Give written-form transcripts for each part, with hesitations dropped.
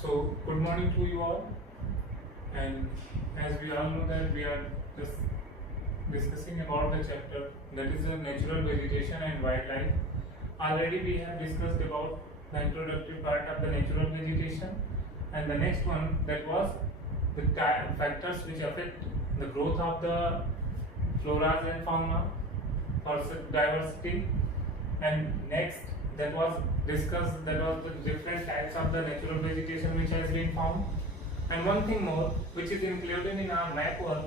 So, good morning to you all. And as we all know that we are just discussing about the chapter that is the natural vegetation and wildlife. Already we have discussed about the introductory part of the natural vegetation, and the next one that was the factors which affect the growth of the flora and fauna for diversity. And next that was discussed, that was the different types of the natural vegetation which has been found. And one thing more which is included in our map work,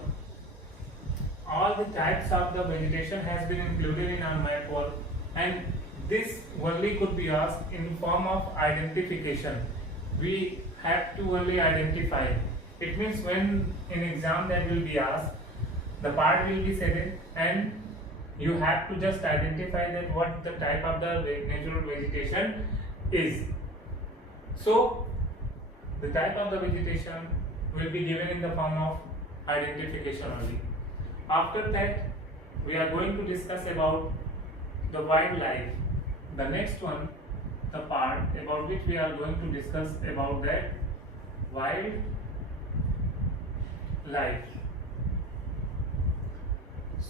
all the types of the vegetation has been included in our map work, and this only could be asked in form of identification. We have to only identify. It means when in exam that will be asked, the part will be said and you have to just identify that what the type of the natural vegetation is. So the type of the vegetation will be given in the form of identification only. After that we are going to discuss about the wildlife. The next one, the part about which we are going to discuss about that wildlife.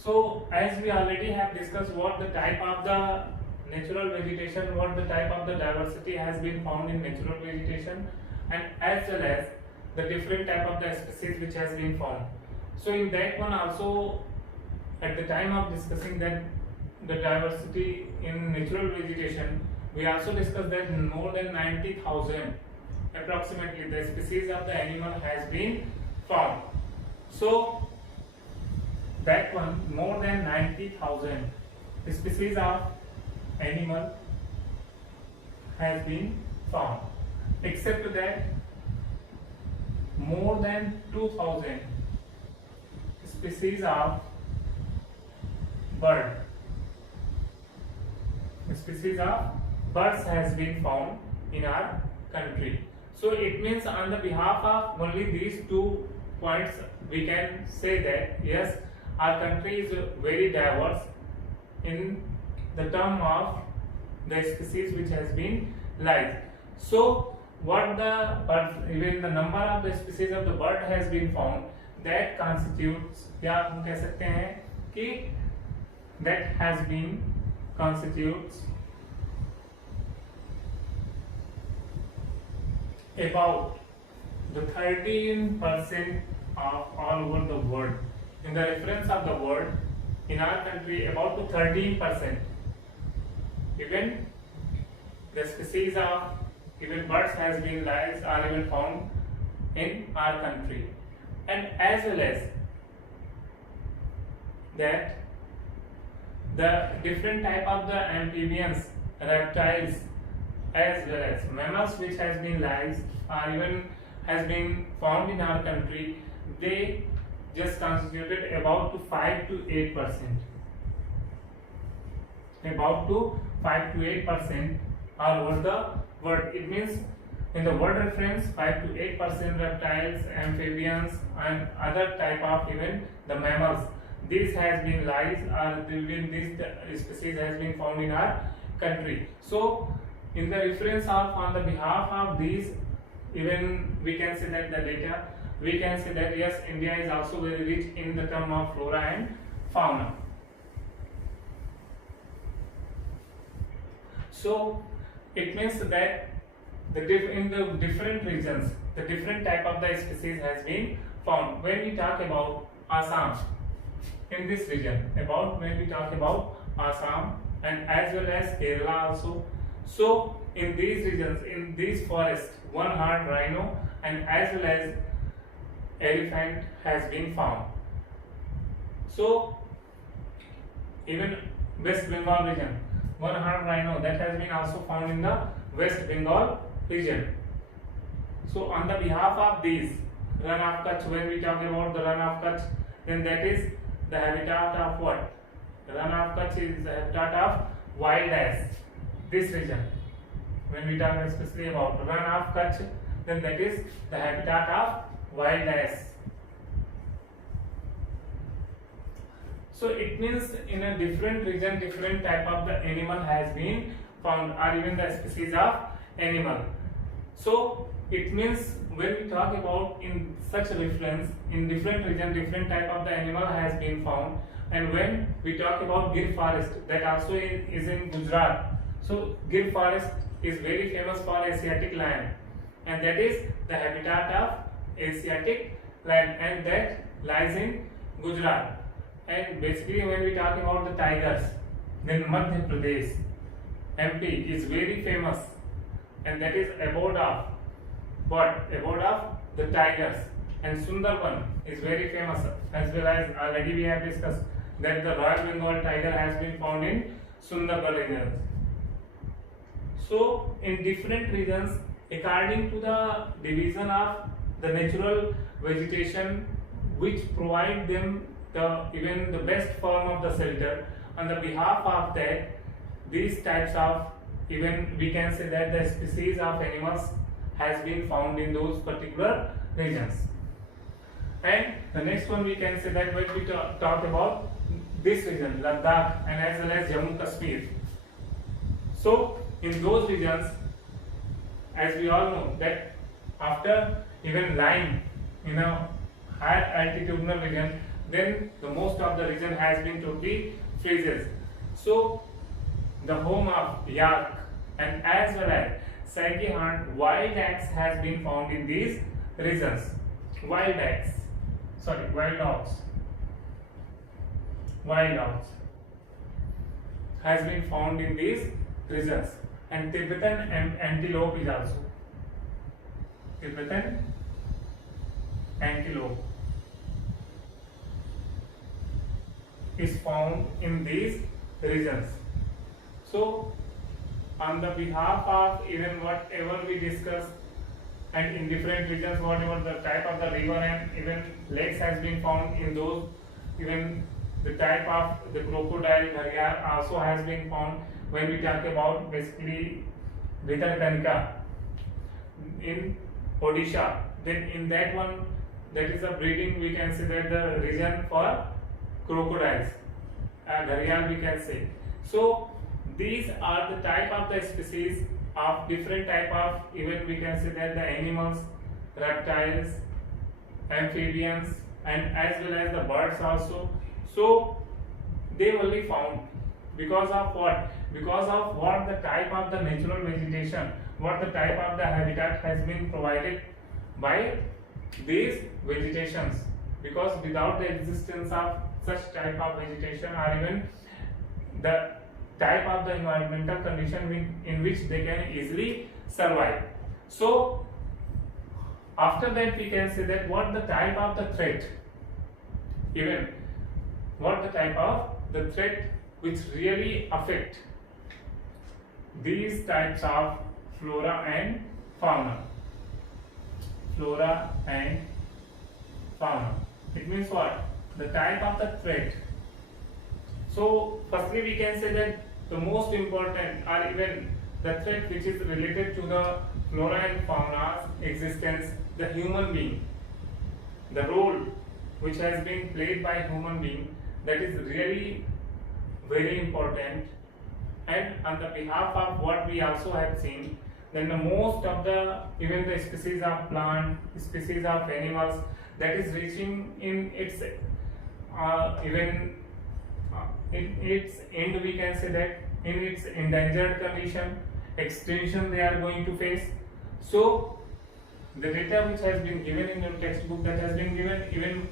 So as we already have discussed what the type of the natural vegetation, what the type of the diversity has been found in natural vegetation, and as well as the different type of the species which has been found. So in that one also, at the time of discussing that the diversity in natural vegetation, we also discussed that more than 90,000 approximately the species of the animal has been found. So that one, more than 90,000 species of animal has been found, except that more than 2,000 species of birds has been found in our country. So it means on the behalf of only these 2 points we can say that yes, our country is very diverse in the term of the species which has been live. So what the bird, even the number of the species of the bird has been found, that constitutes, या हम कह सकते हैं कि that has been constitutes about the 13% of all over the world. In the reference of the world, in our country about the 13%, even the species of even birds has been live are even found in our country. And as well as that the different type of the amphibians, reptiles, as well as mammals which has been live or even has been found in our country, they just constituted about to 5 to 8%. About to 5 to 8% all over the world. It means in the world reference 5 to 8% reptiles, amphibians and other type of even the mammals, this has been live or even this species has been found in our country. So in the reference of on the behalf of these, even we can say that the data, we can say that yes, India is also very rich in the term of flora and fauna. So it means that in the different regions, the different type of the species has been found. When we talk about Assam, in this region, when we talk about Assam and as well as Kerala also, so in these regions, in these forests, one-horned rhino and as well as elephant has been found. So even West Bengal region, one-horned rhino that has been also found in the West Bengal region. So on the behalf of these, Run of Kutch, when we talk about the Run of Kutch, then that is the habitat of what? The Run of Kutch is the habitat of wild ass, this region. When we talk especially about Run of Kutch, then that is the habitat of wild ass. So it means in a different region, different type of the animal has been found, or even the species of animal. So it means when we talk about in such reference in different region, different type of the animal has been found. And when we talk about Gir forest, that also is in Gujarat. So Gir forest is very famous for Asiatic lion, and that is the habitat of Asiatic lion, and that lies in Gujarat. And basically when we talk about the tigers, then Madhya Pradesh, MP is very famous, and that is abode of what? Abode of the tigers. And Sundarban is very famous, as well as already we have discussed that the Royal Bengal tiger has been found in Sundarban region. So in different regions, according to the division of the natural vegetation which provide them even the best form of the shelter, on the behalf of that, these types of, even we can say that the species of animals has been found in those particular regions. And the next one we can say that when we talk about this region, Ladakh and as well as Jammu Kashmir. So in those regions, as we all know that after even lying in a higher altitudinal region, then the most of the region has been totally freezes. So the home of yak and as well as Sagihan wild dogs has been found in these regions. Wild dogs has been found in these regions. And Tibetan antelope is also. Tibetan antelope is found in these regions. So on the behalf of even whatever we discuss, and in different regions whatever the type of the river and even lakes has been found in those, even the type of the crocodile gharial also has been found when we talk about basically Bhitarkanika in Odisha. Then in that one, that is a breeding, we can say that the region for crocodiles, gharial we can say. So these are the type of the species of different type of, even we can say that the animals, reptiles, amphibians, and as well as the birds also. So they only found because of what? Because of what the type of the natural vegetation, what the type of the habitat has been provided by these vegetations. Because without the existence of such type of vegetation, or even the type of the environmental condition in which they can easily survive. So after that we can say that what the type of the threat, even what the type of the threat which really affect these types of flora and fauna. Flora and fauna. It means what? The type of the threat. So firstly we can say that the most important, or even the threat which is related to the flora and fauna's existence, the human being, the role which has been played by human being, that is really very important. And on the behalf of what we also have seen, then the most of the even the species of plant, species of animals, that is reaching in its in its end, we can say that in its endangered condition, extinction they are going to face. So the data which has been given in your textbook, that has been given even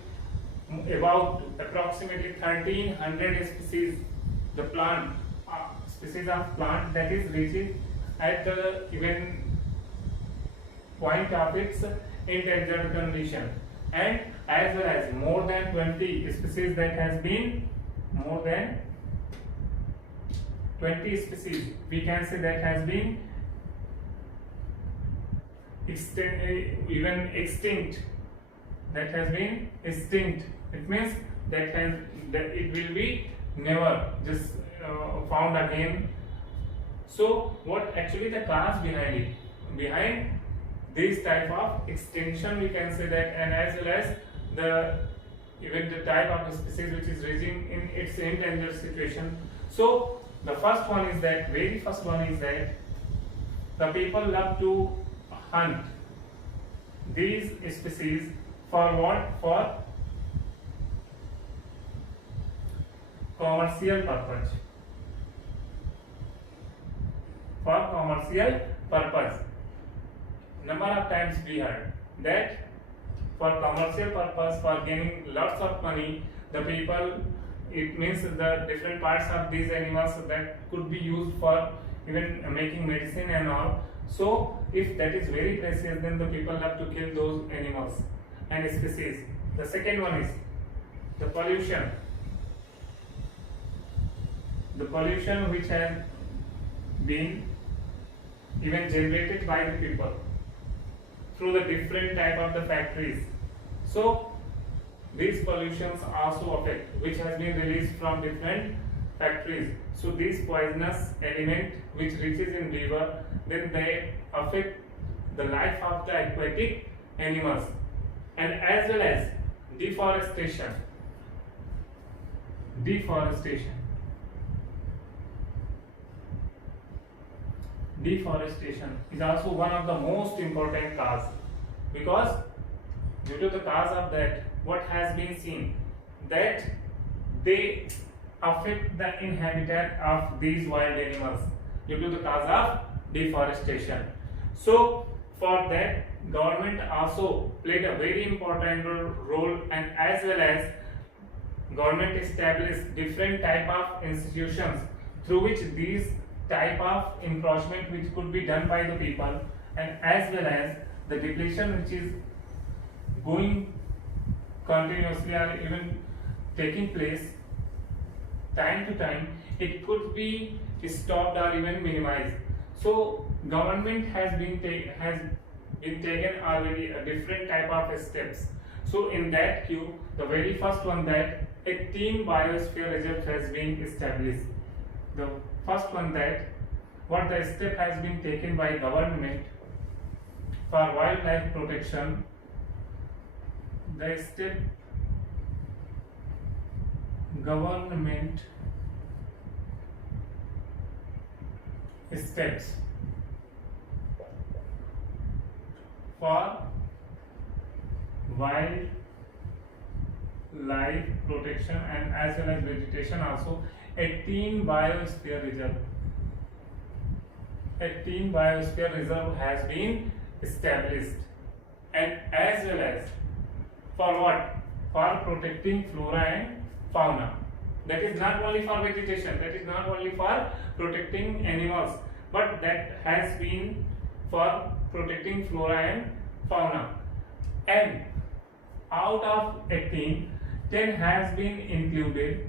about approximately 1300 species, the plant species of plant that is reaching at the even point of its endangered condition, and as well as more than 20 species that has been more than 20 species we can say that has been even extinct, that has been extinct. It means that it will be never just found again. So what actually the cause behind it, behind this type of extinction, we can say that, and as well as the even the type of the species which is reaching in its endangered situation. So the first one is that, very first one is that the people love to hunt these species for what? For commercial purpose. For commercial purpose. Number of times we heard that for commercial purpose, for gaining lots of money, the people, it means the different parts of these animals that could be used for even making medicine and all. So if that is very precious, then the people have to kill those animals and species. The second one is the pollution. The pollution which has been even generated by the people through the different type of the factories. So these pollutions also affect, which has been released from different factories. So these poisonous element which reaches in river, then they affect the life of the aquatic animals, and as well as deforestation. Deforestation is also one of the most important cause, because due to the cause of that, what has been seen, that they affect the inhabitant of these wild animals due to the cause of deforestation. So for that, government also played a very important role, and as well as government established different type of institutions through which these type of encroachment which could be done by the people, and as well as the depletion which is going continuously or even taking place time to time, it could be stopped or even minimized. So government has been taken already a different type of steps. So in that queue, the very first one, that 18 biosphere reserves has been established. The first one, that what the step has been taken by government for wildlife protection. The step government steps for wildlife protection and as well as vegetation also. 18 biosphere reserve. 18 biosphere reserve has been established, and as well as for what? For protecting flora and fauna. That is not only for vegetation, that is not only for protecting animals, but that has been for protecting flora and fauna. And out of 18, 10 has been included.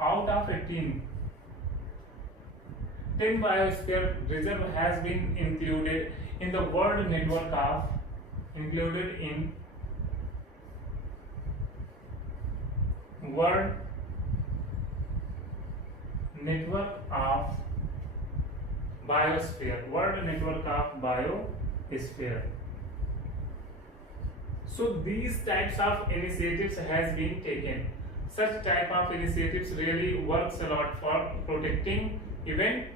Out of 18, 10 biosphere reserve has been included in the World Network of World Network of Biosphere. World Network of Biosphere. So these types of initiatives has been taken. Such type of initiatives really works a lot for protecting even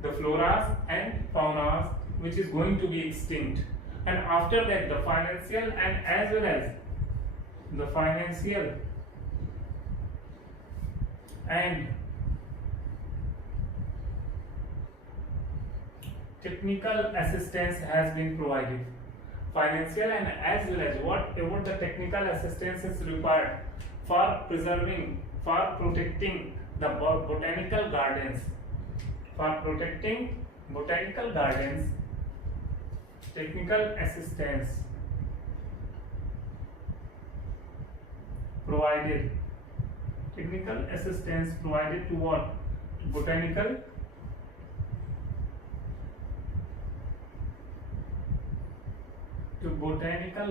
the floras and faunas which is going to be extinct. And after that, the financial and as well as the financial and technical assistance has been provided. Financial and as well as whatever the technical assistance is required for preserving, for protecting the botanical gardens. For protecting botanical gardens, technical assistance provided. Technical assistance provided to what? Botanical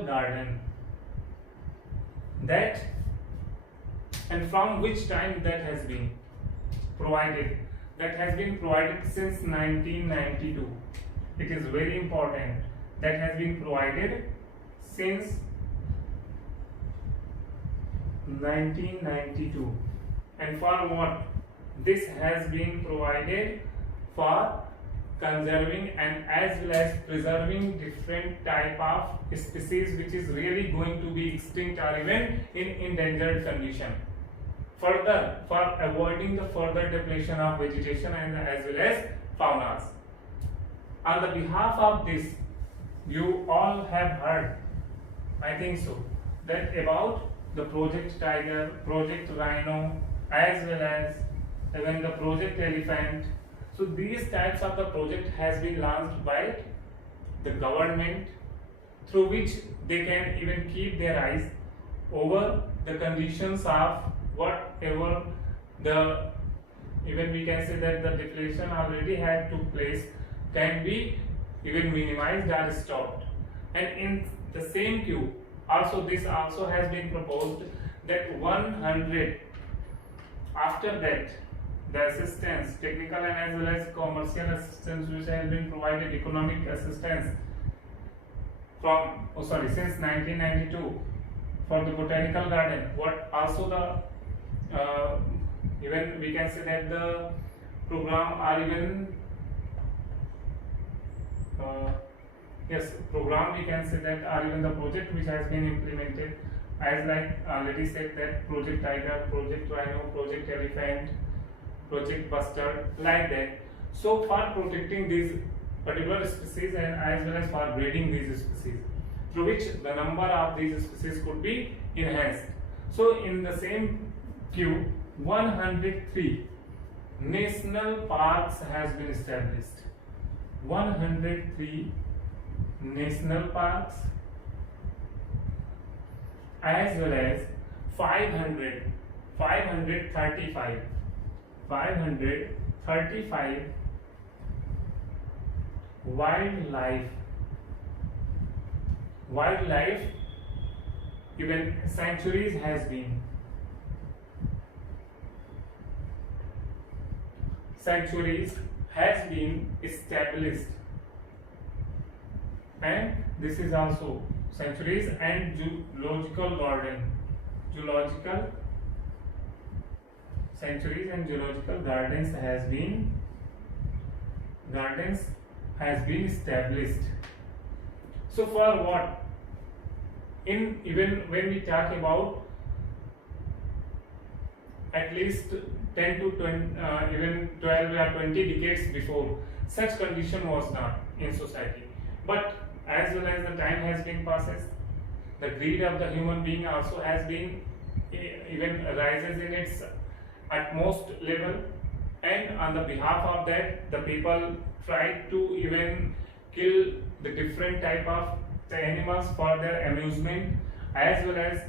garden. That, and from which time that has been provided? That has been provided since 1992. It is very important. That has been provided since 1992. And for what? This has been provided for conserving and as well as preserving different type of species which is really going to be extinct or even in endangered condition. Further, for avoiding the further depletion of vegetation and as well as faunas. On the behalf of this, you all have heard, I think so, that about the Project Tiger, Project Rhino, as well as even the Project Elephant. So these types of the project has been launched by the government, through which they can even keep their eyes over the conditions of whatever the, even we can say that the depletion already had took place can be even minimized or stopped. And in the same queue, also this also has been proposed that 100, after that the assistance, technical and as well as commercial assistance which has been provided, economic assistance from since 1992 for the botanical garden. What also the even we can say that the program or even program we can say that or even the project which has been implemented, as like already said, that Project Tiger, Project Rhino, Project Elephant, Project Buster, like that. So for protecting these particular species and as well as for breeding these species, through which the number of these species could be enhanced. So in the same queue, 103 national parks has been established. 103 national parks as well as 535 wildlife even sanctuaries has been established, and this is also sanctuaries and zoological sanctuaries and zoological gardens has been established. So for what? In even when we talk about at least 10 to 20, even 12 or 20 decades before, such condition was not in society. But as well as the time has been passes, the greed of the human being also has been even rises in its utmost level, and on the behalf of that, the people try to even kill the different type of the animals for their amusement, as well as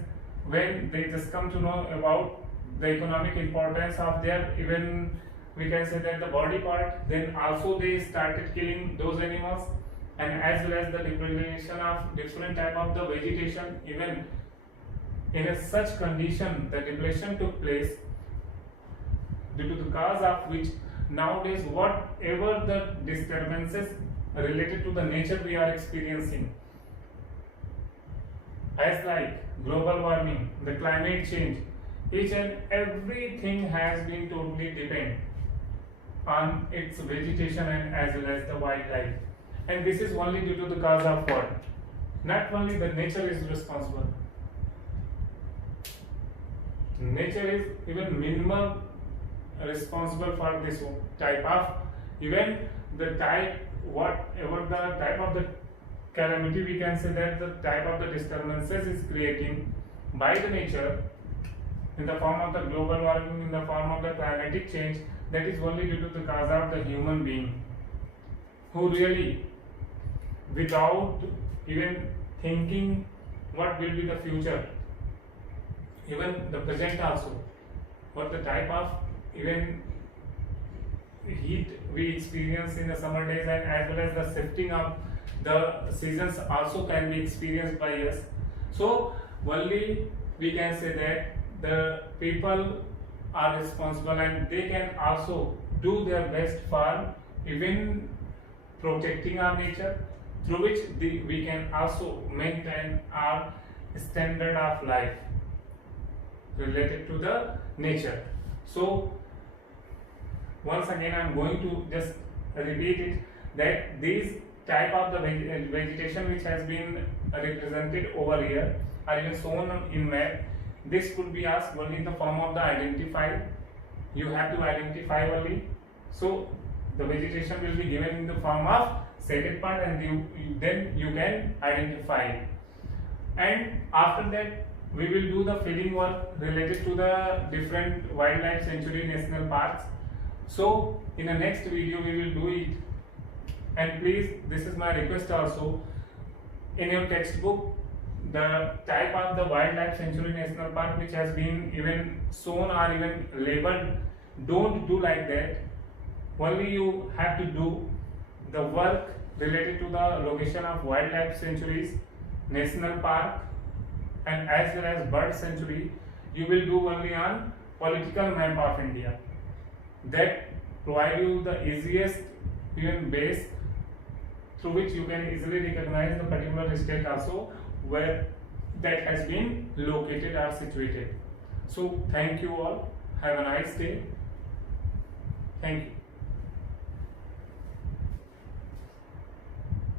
when they just come to know about the economic importance of their, even we can say that the body part, then also they started killing those animals, and as well as the depredation of different type of the vegetation. Even in such condition, the depletion took place, due to the cause of which nowadays whatever the disturbances related to the nature we are experiencing, as like global warming, the climate change, each and everything has been totally depend on its vegetation and as well as the wildlife. And this is only due to the cause of what? Not only the nature is responsible. Nature is even minimal responsible for this type of, even the type, whatever the type of the calamity, we can say that the type of the disturbances is creating by the nature in the form of the global warming, in the form of the climatic change, that is only due to the cause of the human being, who really, without even thinking what will be the future, even the present also, what the type of even heat we experience in the summer days, and as well as the shifting of the seasons also can be experienced by us. So only we can say that the people are responsible, and they can also do their best for even protecting our nature, through which we can also maintain our standard of life related to the nature. So once again I am going to just repeat it, that these type of the vegetation which has been represented over here are even shown in map. This could be asked only in the form of the identify. You have to identify only. So the vegetation will be given in the form of shaded part, and then you can identify it. And after that we will do the filling work related to the different wildlife sanctuary national parks. So in the next video we will do it. And please, this is my request also, in your textbook the type of the wildlife sanctuary national park which has been even shown or even labeled, don't do like that. Only you have to do the work related to the location of wildlife sanctuaries, national park, and as well as bird sanctuary. You will do only on political map of India. That provide you the easiest even base through which you can easily recognize the particular state also where that has been located or situated. So thank you all. Have a nice day. Thank you.